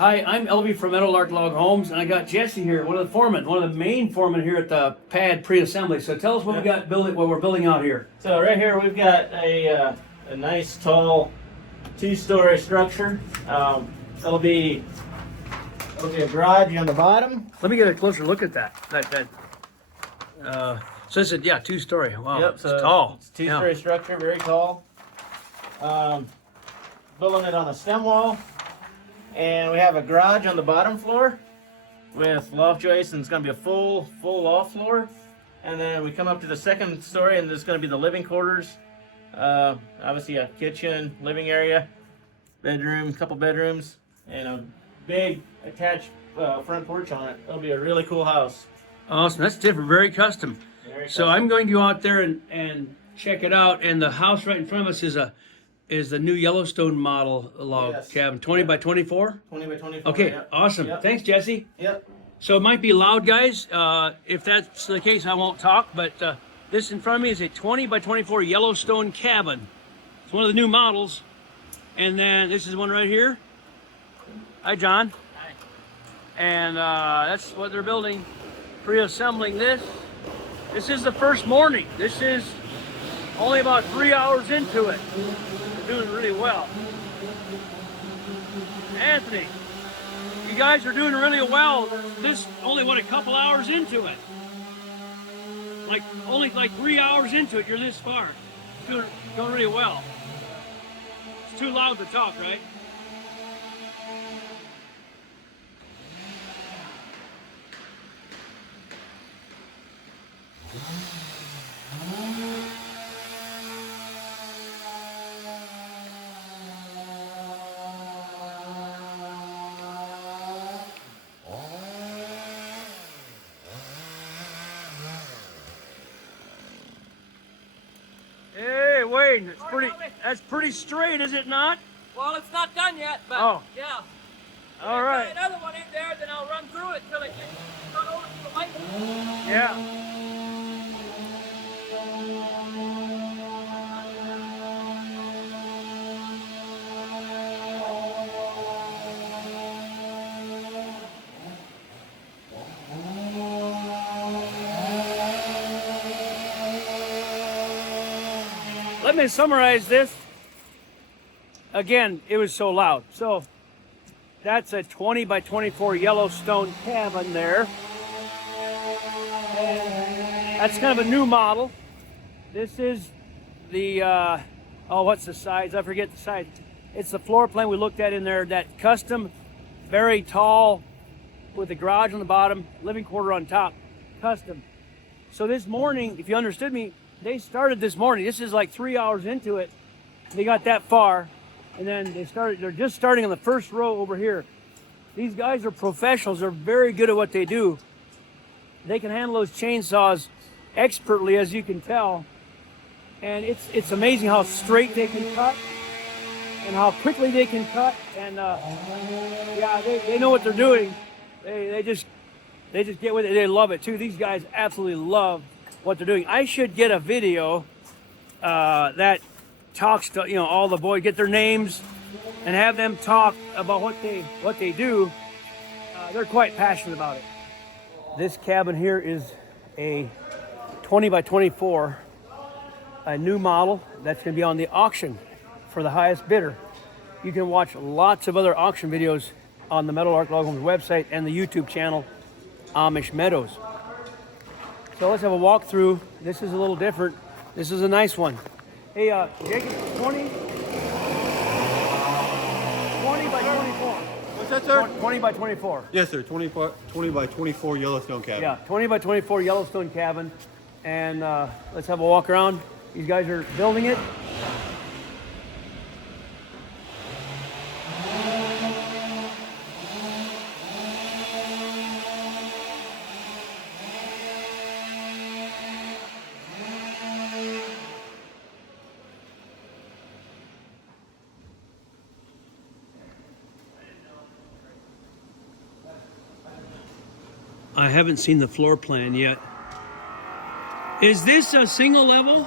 Hi, I'm LB from Meadowlark Log Homes, and I got Jesse here, one of the foremen, one of the main foremen here at the pad pre-assembly. So tell us what we got building, what we're building out here. So right here we've got a nice tall two-story structure. It'll be a garage on the bottom. Let me get a closer look at that. So this is, yeah, two-story. Wow, Yep, it's so tall. It's a two-story structure, very tall. Building it on the stem wall. And we have a garage on the bottom floor with loft joists, and it's going to be a full loft floor. And then we come up to the second story, and there's going to be the living quarters. Obviously a kitchen, living area, bedroom, couple bedrooms, and a big attached front porch on it. It'll be a really cool house. Awesome, that's different, very custom. Very So custom. I'm going to go out there and check it out. And the house right in front of us is the new Yellowstone model log cabin, 20 by 24? 20 by 24. Okay, yep. awesome. Yep. Thanks, Jesse. Yep. So it might be loud, guys. If that's the case, I won't talk. But this in front of me is a 20 by 24 Yellowstone cabin. It's one of the new models. And then this is one right here. Hi, John. Hi. And that's what they're building. Pre-assembling this. This is the first morning. This is only about 3 hours into it. They're doing really well. Anthony, you guys are doing really well. This only a couple hours into it. Only 3 hours into it, you're this far. Going really well. It's too loud to talk, right? Hey, Wayne, that's pretty straight, is it not? Well, it's not done yet, but Oh. yeah. All right. Put another one in there, then I'll run through it till it gets run over to the light. Yeah. Let me summarize this. Again, it was so loud. So that's a 20 by 24 Yellowstone cabin there. And that's kind of a new model. This is the, what's the size? I forget the size. It's the floor plan we looked at in there, that custom, very tall, with the garage on the bottom, living quarter on top, custom. So this morning, if you understood me, they started this morning. This is like 3 hours into it. They got that far, and then they're just starting on the first row over here. These guys are professionals. They're very good at what they do. They can handle those chainsaws expertly, as you can tell. And it's amazing how straight they can cut and how quickly they can cut. And yeah, they know what they're doing. They just get with it. They love it too. These guys absolutely love what they're doing. I should get a video that talks to all the boys, get their names, and have them talk about what they do. They're quite passionate about it. This cabin here is a 20 by 24, a new model that's going to be on the auction for the highest bidder. You can watch lots of other auction videos on the Meadowlark Log Homes website and the YouTube channel, Amish Meadows. So let's have a walk through. This is a little different. This is a nice one. Hey, Jacob, 20 by 24. What's that, sir? 20 by 24. Yes, sir. 20 by 24 Yellowstone cabin. Yeah, 20 by 24 Yellowstone cabin. And let's have a walk around. These guys are building it. I haven't seen the floor plan yet. Is this a single level?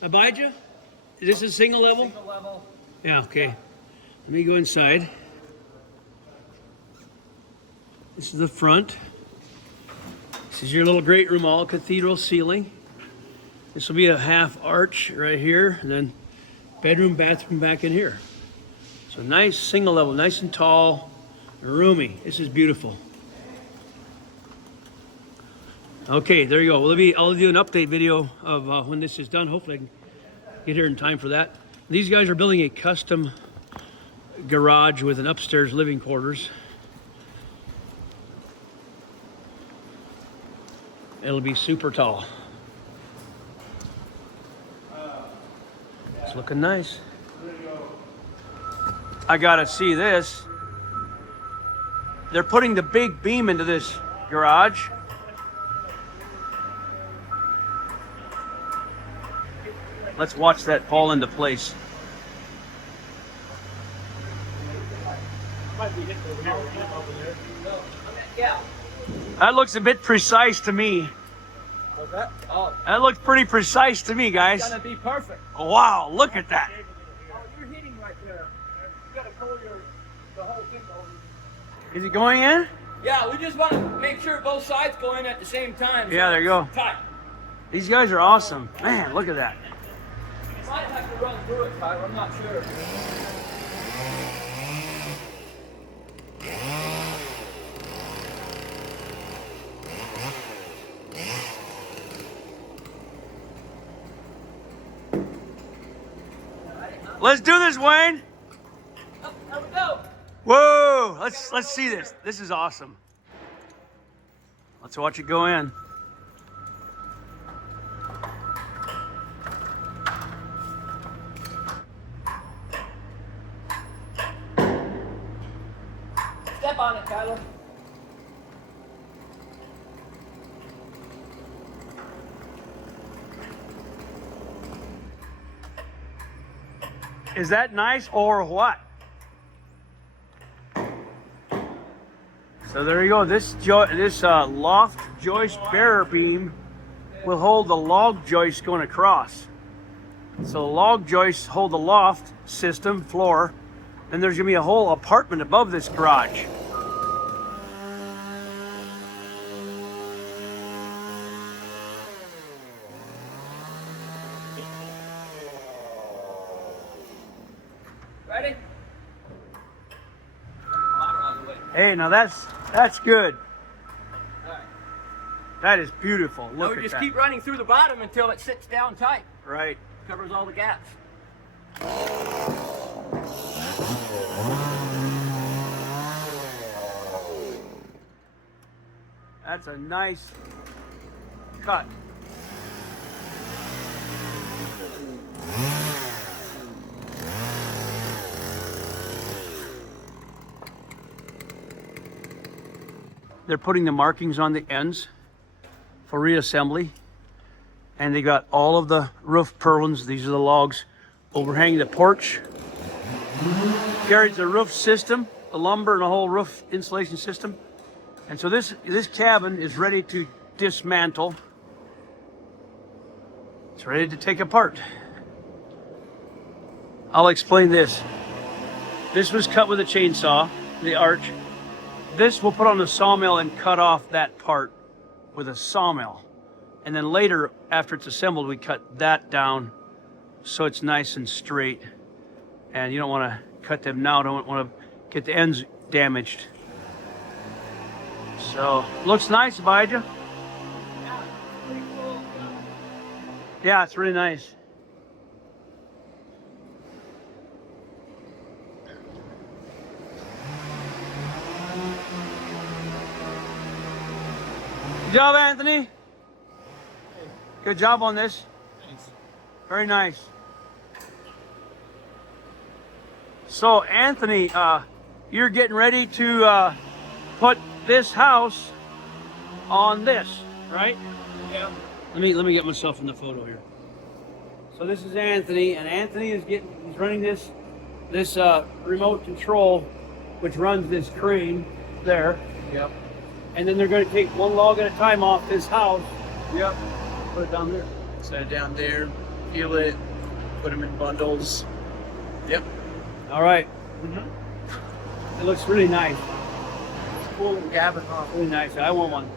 Abijah? Is this a single level? Single level. Yeah, okay. Let me go inside. This is the front. This is your little great room, all cathedral ceiling. This will be a half arch right here, and then bedroom, bathroom back in here. So nice single level, nice and tall, roomy. This is beautiful. Okay, there you go. I'll do an update video of when this is done. Hopefully I can get here in time for that. These guys are building a custom garage with an upstairs living quarters. It'll be super tall. It's looking nice. I gotta see this. They're putting the big beam into this garage. Let's watch that fall into place. That looks a bit precise to me. What's that? Oh, That looks pretty precise to me, guys. it's gonna be perfect. Wow, look at that. Oh, you're hitting right there. You gotta pull the whole thing over. Is it going in? Yeah, we just want to make sure both sides go in at the same time. Yeah, there you go. Tight. These guys are awesome. Man, look at that. Might have to run through it, Tyler. I'm not sure. Let's do this, Wayne. Oh, there we go. Whoa, let's see this. This is awesome. Let's watch it go in. Step on it, Tyler. Is that nice or what? So there you go. This loft joist bearer beam will hold the log joist going across. So the log joists hold the loft system floor, and there's gonna be a whole apartment above this garage. Ready? Hey, now that's good. All right. That is beautiful. Now Look we at just that. keep running through the bottom until it sits down tight. Right. Covers all the gaps. That's a nice cut. They're putting the markings on the ends for reassembly. And they got all of the roof purlins. These are the logs overhanging the porch. Carries the roof system, the lumber and the whole roof insulation system. And so this cabin is ready to dismantle. It's ready to take apart. I'll explain this. This was cut with a chainsaw, the arch. This we'll put on the sawmill and cut off that part with a sawmill. And then later, after it's assembled, we cut that down so it's nice and straight. And you don't want to cut them now, don't want to get the ends damaged. So, looks nice, Abijah. Yeah, it's really nice. Good job, Anthony. Good job on this. Thanks. Very nice. So, Anthony, you're getting ready to put this house on this, right? Yeah. Let me get myself in the photo here. So this is Anthony, and Anthony is he's running this remote control, which runs this crane there. Yep. And then they're going to take one log at a time off this house. Yep. Put it down there. Set it down there, peel it, put them in bundles. Yep. All right. It looks really nice. cool little cabin, huh? Really nice. I want one.